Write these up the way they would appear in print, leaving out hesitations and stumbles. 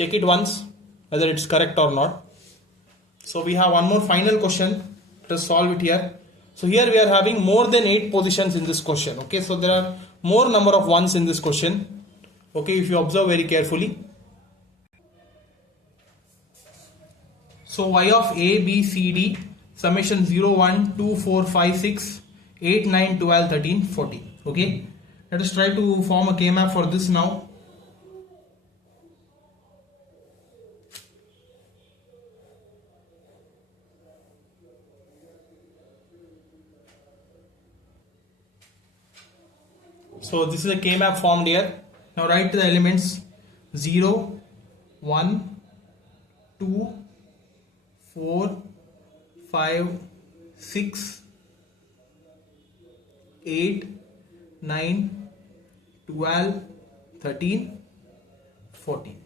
check it once whether it's correct or not. So we have one more final question. Let us solve it here. So here we are having more than 8 positions in this question. Okay, so there are more number of ones in this question. Okay, if you observe very carefully. So y of a, b, c, d, summation 0, 1, 2, 4, 5, 6, 8, 9, 12, 13, 14. Okay, let us try to form a K-map for this now. So this is a K-map formed here. Now write the elements 0, 1, 2, 4, 5, 6, 8, 9, 12, 13, 14.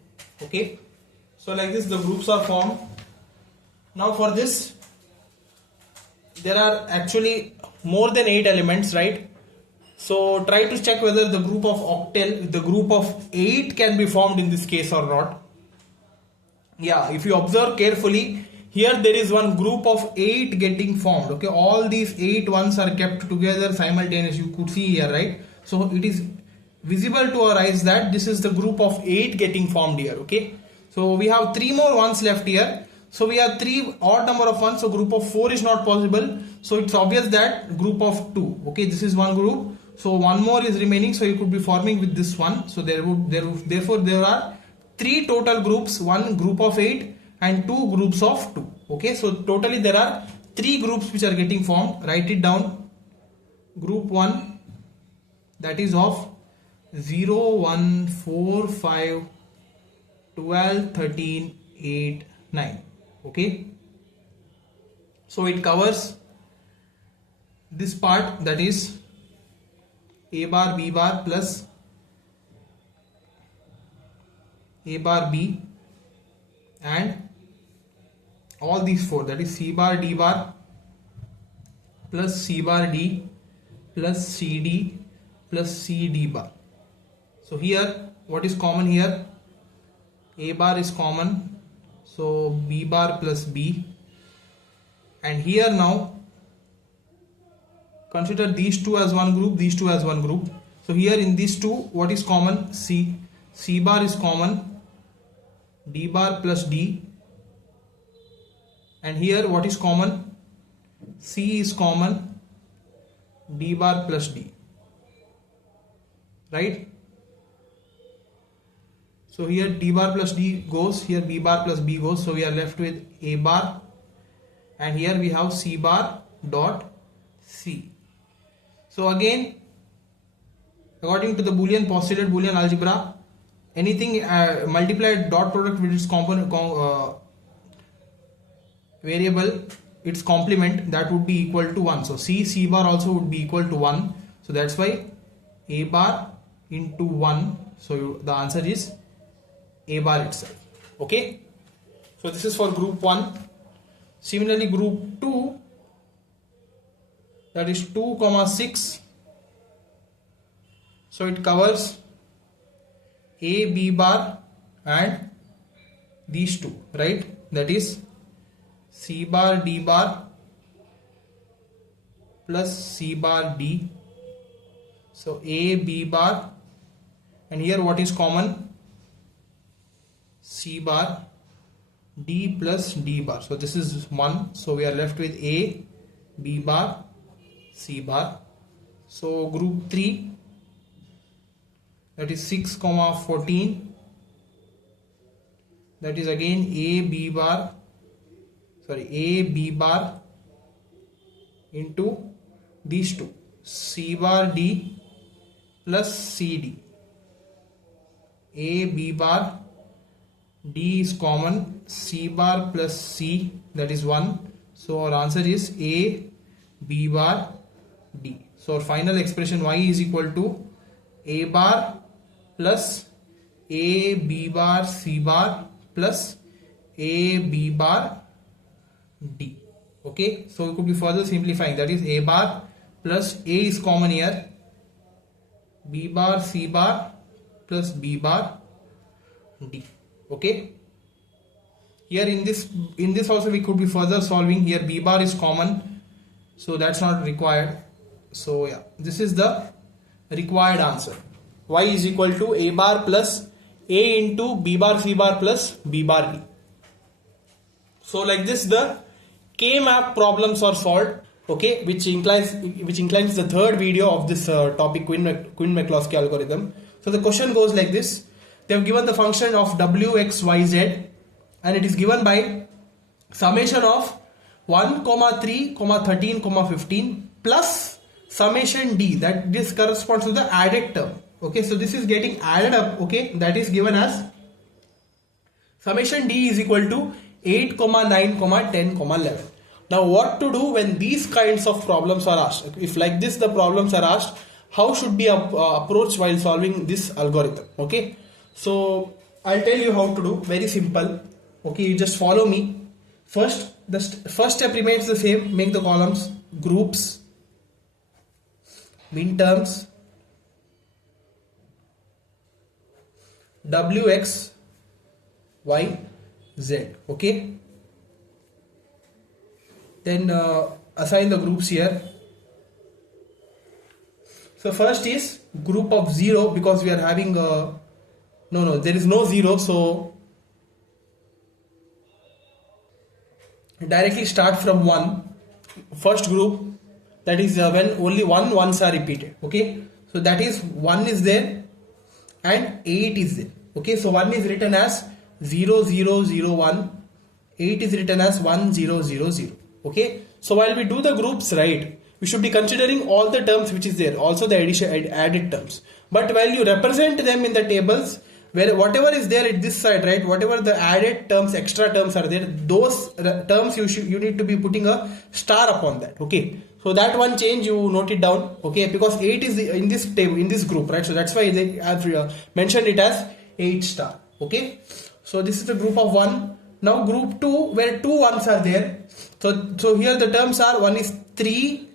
Okay. So like this the groups are formed. Now for this there are actually more than 8 elements, right? So try to check whether the group of octal, the group of 8 can be formed in this case or not. Yeah, if you observe carefully, here there is one group of 8 getting formed. Okay, all these 8 ones are kept together simultaneously. You could see here, right? So it is visible to our eyes that this is the group of 8 getting formed here. Okay, so we have 3 more ones left here. So we have 3 odd number of ones. So group of 4 is not possible. So it's obvious that group of 2. Okay, this is one group. So one more is remaining. So you could be forming with this one. So therefore there are 3 total groups, one group of 8 and 2 groups of 2. Okay, so totally there are 3 groups which are getting formed. Write it down. Group 1, that is of 0, 1, 4, 5, 12, 13, 8, 9. Okay, so it covers this part, that is a bar, b bar plus a bar, b, and all these 4, that is c bar, d bar plus c bar, d plus cd plus cd bar. So here what is common here? A bar is common, so b bar plus b, and here now consider these 2 as one group, these 2 as one group. So here in these 2 what is common? C bar is common, d bar plus d, and here what is common? C is common, d bar plus d, right? So here d bar plus d goes, here b bar plus b goes, so we are left with a bar, and here we have c bar dot c. So again, according to the Boolean postulated Boolean algebra, anything multiplied dot product with its component variable, its complement, that would be equal to 1. So c bar also would be equal to 1. So that's why a bar into 1. So the answer is a bar itself. Okay, so this is for group 1. Similarly group 2, that is 2, 6. So it covers a, b bar and these 2, right? That is c bar, d bar plus c bar, d. So a, b bar, and here what is common? C bar, d plus d bar. So this is 1. So we are left with a, b bar, c bar. So group 3, that is 6, 14. That is again a, b bar into these 2, c bar, d plus cd. A, b bar, d is common, c bar plus c, that is 1. So our answer is a, b bar, d. So our final expression y is equal to a bar plus a, b bar, c bar plus a, b bar, d. Okay, so we could be further simplifying, that is a bar plus a is common here, b bar, c bar plus b bar, d. Okay, here in this also we could be further solving. Here b bar is common, so that's not required. So yeah, this is the required answer. Y is equal to a bar plus a into b bar c bar plus b bar d. So like this the K-map problems are solved. Okay, which inclines the third video of this topic, Quinn-McCluskey algorithm. So the question goes like this: they have given the function of w, x, y, z, and it is given by summation of 1, 3, 13, 15 plus summation d, that this corresponds to the added term. Okay, so this is getting added up. Okay, that is given as summation d is equal to 8, 9, 10, 11. Now what to do when these kinds of problems are asked? If like this the problems are asked, how should be approached while solving this algorithm? Okay, so I'll tell you how to do. Very simple. Okay, you just follow me. First, the first step remains the same. Make the columns groups, min terms, w, x, y, z. Okay, then assign the groups here. So first is group of 0, because we are having no, there is no 0, so directly start from 1. First group, that is when only ones are repeated. Okay, so that is 1 is there and 8 is there. Okay, so 1 is written as 0, 0, 0, 1. 8 is written as 1, 0, 0, 0. Okay, so while we do the groups, right, we should be considering all the terms which is there, also the added terms. But while you represent them in the tables, where whatever is there at this side, right, whatever the added terms, extra terms are there, those terms you need to be putting a star upon that. Okay, so that one change you note it down. Okay, because 8 is in this table, in this group, right, so that's why they have mentioned it as 8 star. Okay, so this is the group of 1. Now group 2, where 2 ones are there. So here the terms are, one is 3,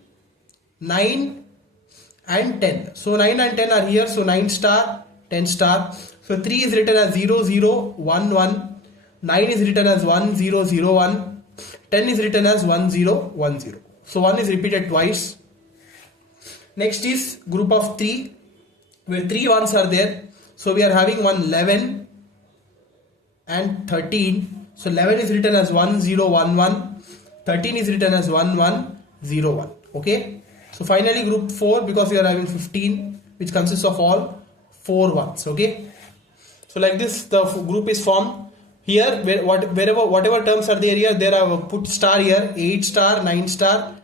9 and 10. So 9 and 10 are here. So 9 star, 10 star. So 3 is written as 0, 0, 1, 1. 9 is written as 1, 0, 0, 1. 10 is written as 1, 0, 1, 0. So 1 is repeated twice. Next is group of 3, where 3 ones are there. So we are having 11 and 13. So 11 is written as 1, 0, 1, 1. 13 is written as 1, 1, 0, 1. Okay. So finally group 4, because we are having 15, which consists of all 4 ones. Okay. So like this the group is formed. Here whatever terms are there here, there I have put star here, 8 star, 9 star,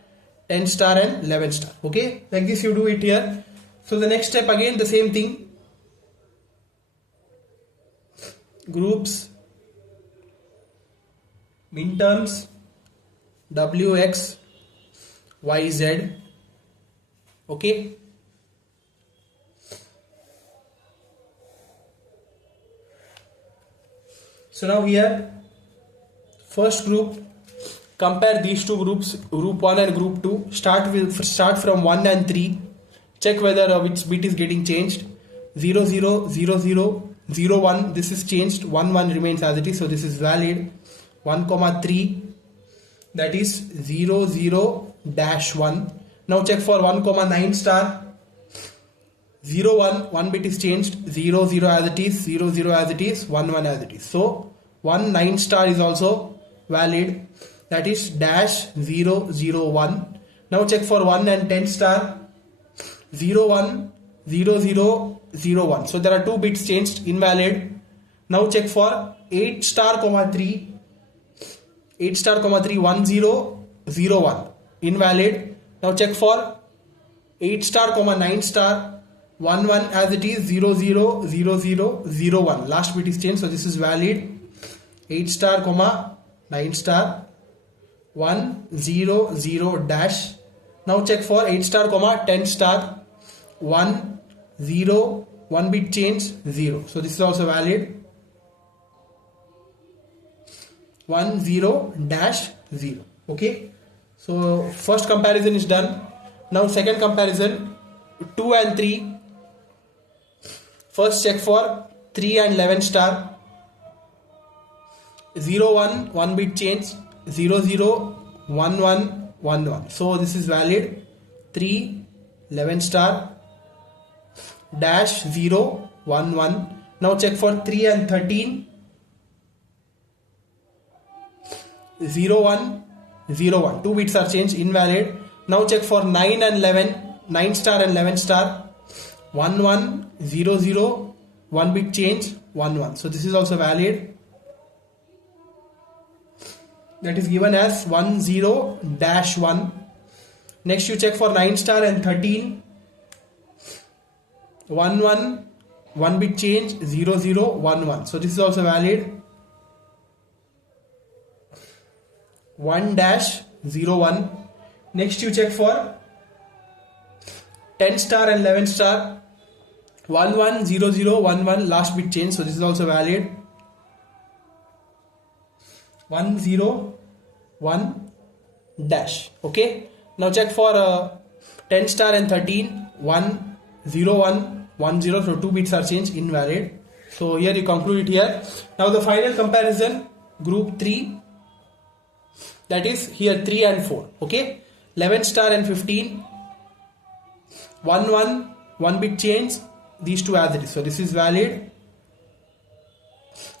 10 star and 11 star. Okay. Like this you do it here. So the next step again the same thing. Groups, min terms, w, x, y, z. Okay, so now here first group, compare these two groups, group 1 and group 2. Start from 1 and 3. Check whether which bit is getting changed. 0, 0, 0, 0, 0, 1, this is changed. 1, 1 remains as it is, so this is valid. 1, 3, that is 0, 0, dash 1. Now check for 1, 9 star. 0, 1, 1 bit is changed. 0, 0 as it is, 0, 0 as it is, 1, 1 as it is. So 1, 9 star is also valid. That is dash 0, 0, 1. Now check for 1 and 10 star. 0, 1, 0, 0, 0, 1. So there are 2 bits changed, invalid. Now check for 8 star, 3. 8 star, 3, 1, 0, 0, 1. Invalid. Now check for 8 star, 9 star. 1, 1 as it is, 0, 0, 0, 0, 0, 1. Last bit is changed, so this is valid. 8 star, 9 star. 1, 0, 0, dash. Now check for 8 star, 10 star. 1, 0, 1 bit change, 0. So this is also valid. 1, 0, dash 0. Okay. So first comparison is done. Now second comparison, 2 and 3. First check for 3 and 11 star. 0 1 1 bit change, 0 0 1 1 1 1. So this is valid. 3 11 star dash 0 1 1. Now check for 3 and 13. 0 1 0 1. 2 bits are changed, invalid. Now check for 9 and 11. 9 star and 11 star. 1 1 0 0. 1 bit change, 1 1. So this is also valid. That is given as 1 0 dash 1. Next you check for 9 star and 13. 1 1 1 bit change, 0 0 1 1. So this is also valid. 1 dash 0 1. Next you check for 10 star and 11 star. 1 1 0 0 1 1 last bit change. So this is also valid. 1 0 1 dash. Okay. Now check for 10 star and 13. 1 0 1 1 0. So 2 bits are changed, invalid. So here you conclude it here. Now the final comparison, group 3. That is here 3 and 4. Okay. 11 star and 15. 1 1 1 bit change. These two as it is. So this is valid.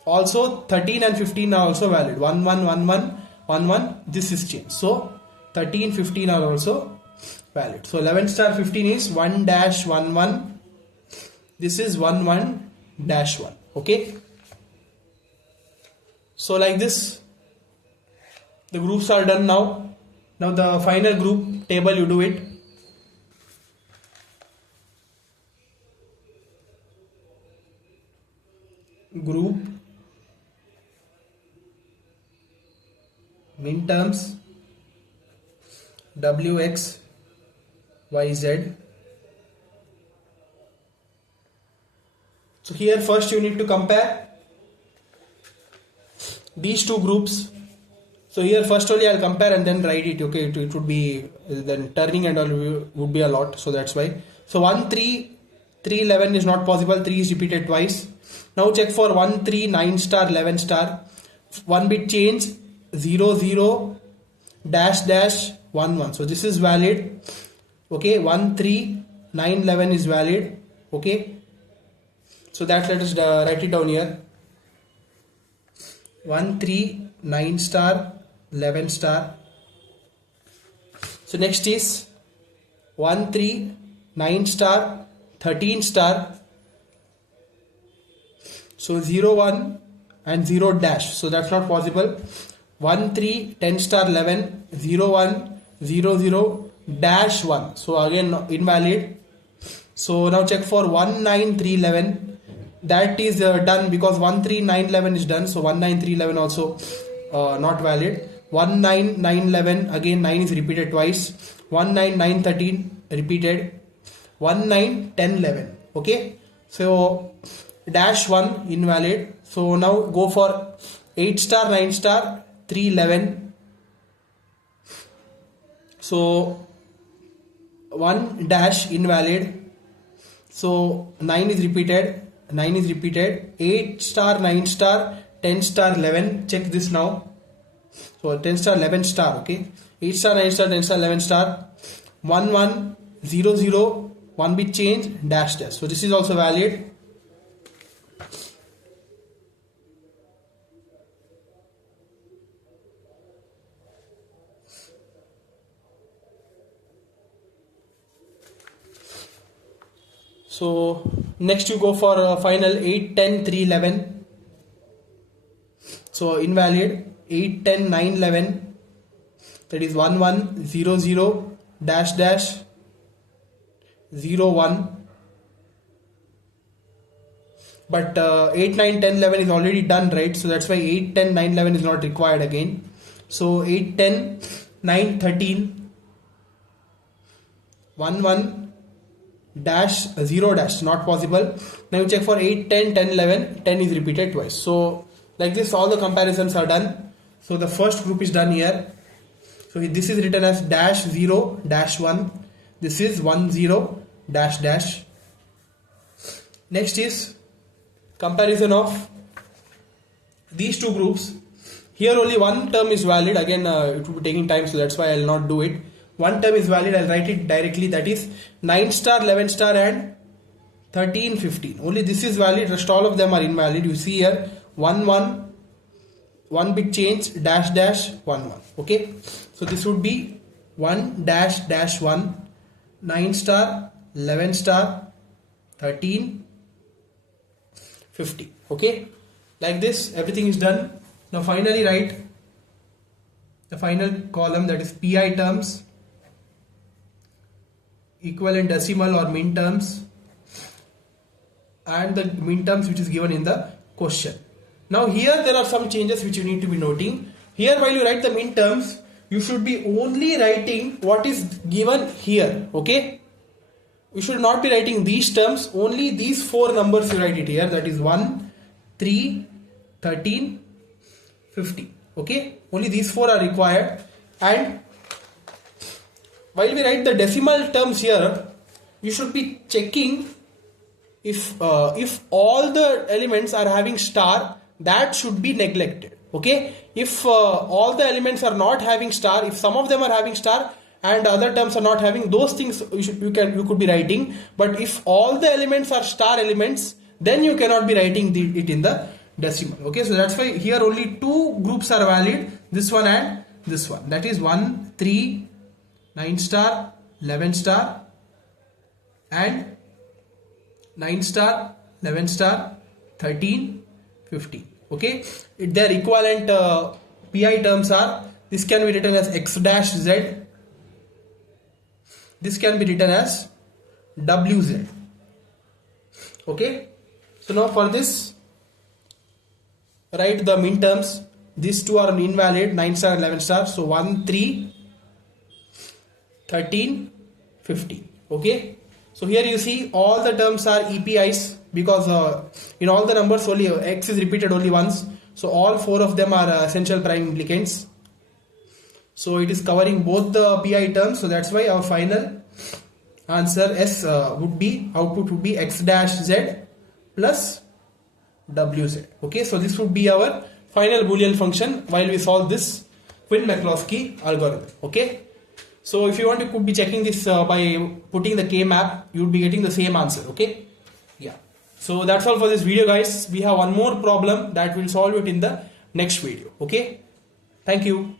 Also 13 and 15 are also valid. 1 1 1 1 1 1. This is changed. So 13 15 are also valid. So 11 star 15 is 1 dash 1 1. This is 1 1 dash 1. Okay. So like this, the groups are done now. Now the final group table, you do it. Group min terms W X Y Z. So here first you need to compare these two groups. So here first only I'll compare and then write it. Okay, it would be then turning and all would be a lot. So that's why. So 1 3 3 11 is not possible. 3 is repeated twice. Now check for 1 3 9 star 11 star. 1 bit change, 0 0 dash dash 1 1. So this is valid. Okay, 1 3 9 11 is valid. Okay. So that let us write it down here. 1 3 9 star 11 star. So next is 1 3 9 star 13 star. So 0 1 and 0 dash. So that's not possible. 1 3 10 star 11 0 1 0 0 dash 1. So again invalid. So now check for 1 9 3 11. That is done because 1 3 9 11 is done. So 1 9 3 11 also not valid. 1 9 9 11 again 9 is repeated twice. 1 9 9 13 repeated. 1 9 10 11. Okay. So dash 1 invalid. So now go for 8 star 9 star 3 11. So 1 dash invalid. So 9 is repeated. 9 is repeated. 8 star 9 star 10 star 11. Check this now. So 10 star 11 star. Okay. 8 star 9 star 10 star 11 star. 1 1 0 0 1 bit change dash dash. So this is also valid. So next you go for final 8 10 3 11. So invalid. 8 10 9 11. That is 1 1 0 0 dash dash 0 1. But 8 9 10 11 is already done, right? So that's why 8 10 9 11 is not required again. So 8 10 9 13 1 1 dash 0 dash, not possible. Now you check for 8 10 10 11. 10 is repeated twice. So like this all the comparisons are done. So the first group is done here. So this is written as dash 0 dash 1. This is 1 0 dash dash. Next is comparison of these two groups. here only one term is valid. Again, it will be taking time, so that's why I'll not do it. One term is valid, I'll write it directly, that is 9 star, 11 star and 13, 15. Only this is valid, rest all of them are invalid. You see here 1 1, 1 bit change, dash dash 1 1. Okay, so this would be 1 dash dash 1, 9 star, 11 star, 13, 50. Okay, like this everything is done. Now finally write the final column, that is PI terms, equivalent decimal or min terms, and the min terms which is given in the question. Now here there are some changes which you need to be noting. Here while you write the min terms, you should be only writing what is given here. Okay, you should not be writing these terms, only these 4 numbers you write it here, that is 1, 3, 13, 50. Okay, only these 4 are required. And while we write the decimal terms here, you should be checking if all the elements are having star, that should be neglected. Okay, if all the elements are not having star, if some of them are having star and other terms are not having, those things you could be writing. But if all the elements are star elements, then you cannot be writing it in the decimal. Okay, so that's why here only 2 groups are valid, this one and this one, that is 1, 3, 9 star, 11 star and 9 star, 11 star, 13, 15. Okay, their equivalent PI terms are, this can be written as X dash Z, this can be written as WZ. Okay, so now for this, write the min terms. These 2 are invalid, 9 star, 11 star. So 1, 3, 13, 15. Okay, so here you see all the terms are EPIs, because in all the numbers only X is repeated only once. So all 4 of them are essential prime implicants. So it is covering both the PI terms. So that's why our final answer S would be, output would be X dash Z plus WZ. Okay, so this would be our final Boolean function while we solve this Quinn-McCluskey algorithm. Okay, so if you want, you could be checking this by putting the K map, you would be getting the same answer. Okay, yeah. So that's all for this video, guys. We have one more problem that we'll solve it in the next video. Okay, thank you.